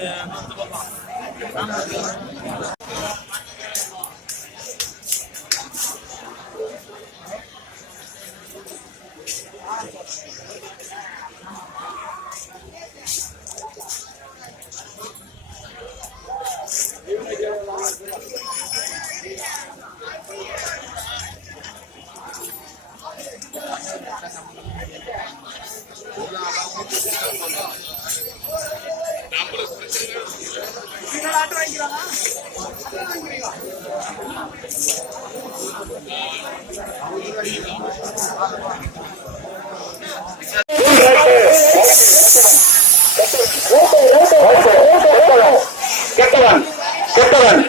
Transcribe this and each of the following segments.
嗯，好，怎么放？கெட்டவன் கெட்டவன்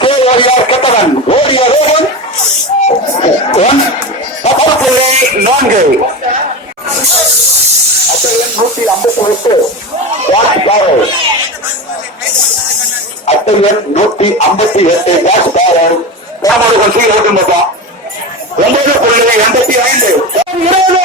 தேவாரியார் கெட்டவன் ஓடிய ரோகன் பத்து புள்ளி நான்கு அப்ப எண் நூத்தி ஐம்பத்தி எட்டு நூத்தி ஐம்பத்தி எட்டு கேஷ் பேரன் நாம ஒரு கொண்டு ஓட்டும் பார்ப்போம் ஒன்பது புள்ளி எண்பத்தி ஐந்து. இருபது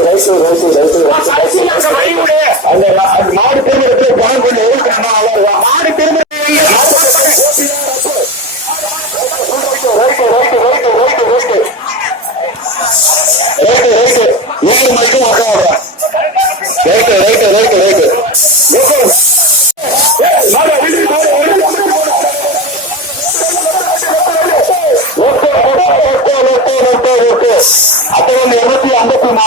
right side right side right side right side right side அந்த மாடு திரும்ப பணம் கொண்டு right right right right